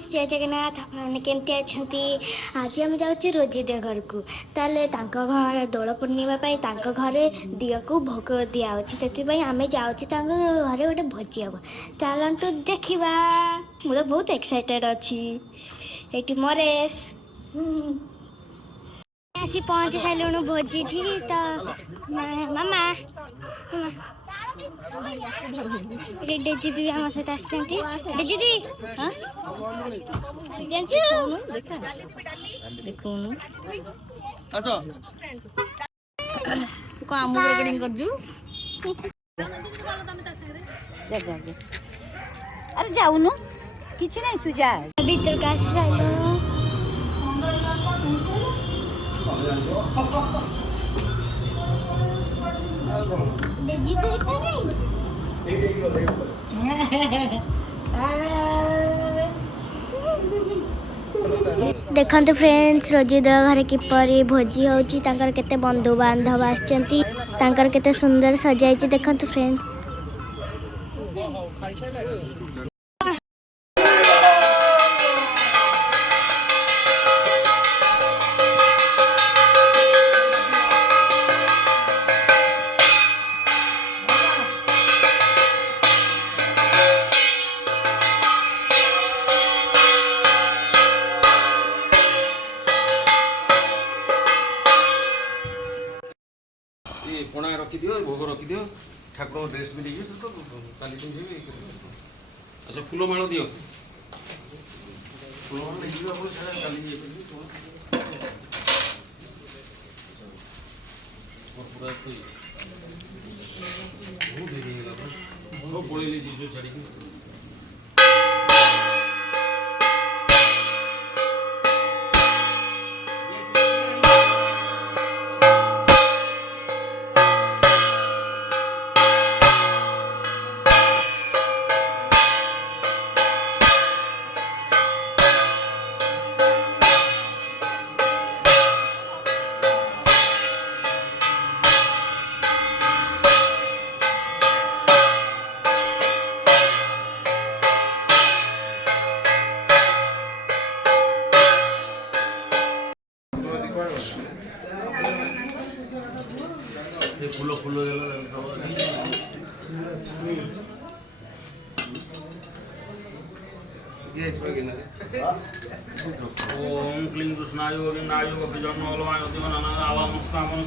Friends जय जगन्नाथ आपने केमती अच्छी आज आम जाऊँ रोजी दे घर को ताले घर दोल पूर्णिमा घरे दिया को भोग दिखाई आम जाऊँ घरे गोटे भोजी हम चलतु देखा मुझे बहुत एक्साइटेड अच्छी ये मरेश आसी पहुँची सारे भोजी ठीक तो मामा डेजी दी आम सहित डेजी दी अरे जाऊनु किसी नहीं तू जा भीतर का देखते फ्रेंड्स रोजी घर किपर भोजी होची केते बंधु बांधव आते सुंदर सजाई देखते फ्रेंड्स पणा रखी दियो भोग रखी दियो ठाकुर ड्रेस भी देखिए तो काली पिंधे अच्छा फूल माल दियो फूल माल नहीं दियो आप काली ये पूरा तो बहुत देरी है सब पड़े ले जो छाड़ी फूल फूल ओम क्लीं कृष्णाय गोविंदाय गोपीजन्मोलवाय आवामस्तापन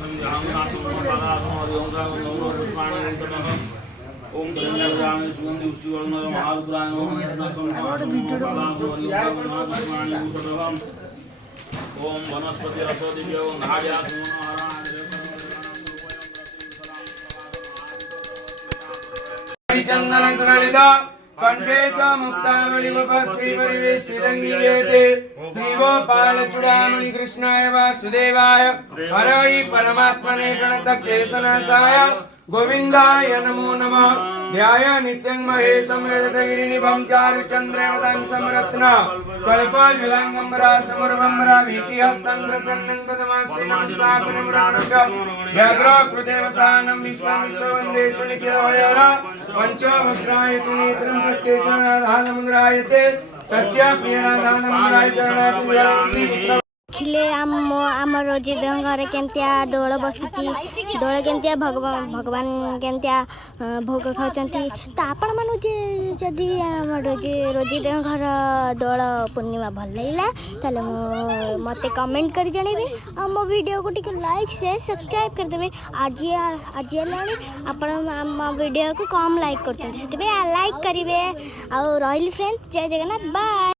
ओम चंद्रजान सुगंधि उष्टिवर्णय महारुद्राय ओम वनस्पति रसोदिव्य नार्या चंदन सुललिता कंठे च मुक्तावलिमुपश्रीपरिवेष्टितङ्गीयते श्रीगोपाल चूड़ामणि कृष्णाय वासुदेवाय हरहि परमात्मने प्रणतक्लेशनाशाय गोविंदाय नमो नमः ध्याय नित्यं महेशं रजतगिरिनिभं चारुचन्द्रवदं समरत्न कल्पज्वलंगम्बरा समरवम्बरा वीतिहस्तं प्रसन्नं पदमास्ति नमस्तापनं राणक व्याघ्रकृतेवसानं विश्ववन्देषु निखिलवयरा पंचवस्त्राय नेत्रं सत्येश्वरनाथानमुद्रायते सत्यप्रियनाथानमुद्रायते खिले आम रोजी घर केमतिया दोल बसुची दोल केमतिया भगवान केमतिया भोग खाऊँच तो आपण मन जदि रोजी घर दोल पूर्णिमा भल लगे ताले मत कमेंट कर जनइबे आ मो वीडियो को टिके लाइक शेयर सब्सक्राइब करदेवे आज आपण आम वीडियो को कम लाइक करते लाइक करेंगे आ रही फ्रेंड्स जय जगन्नाथ बाय।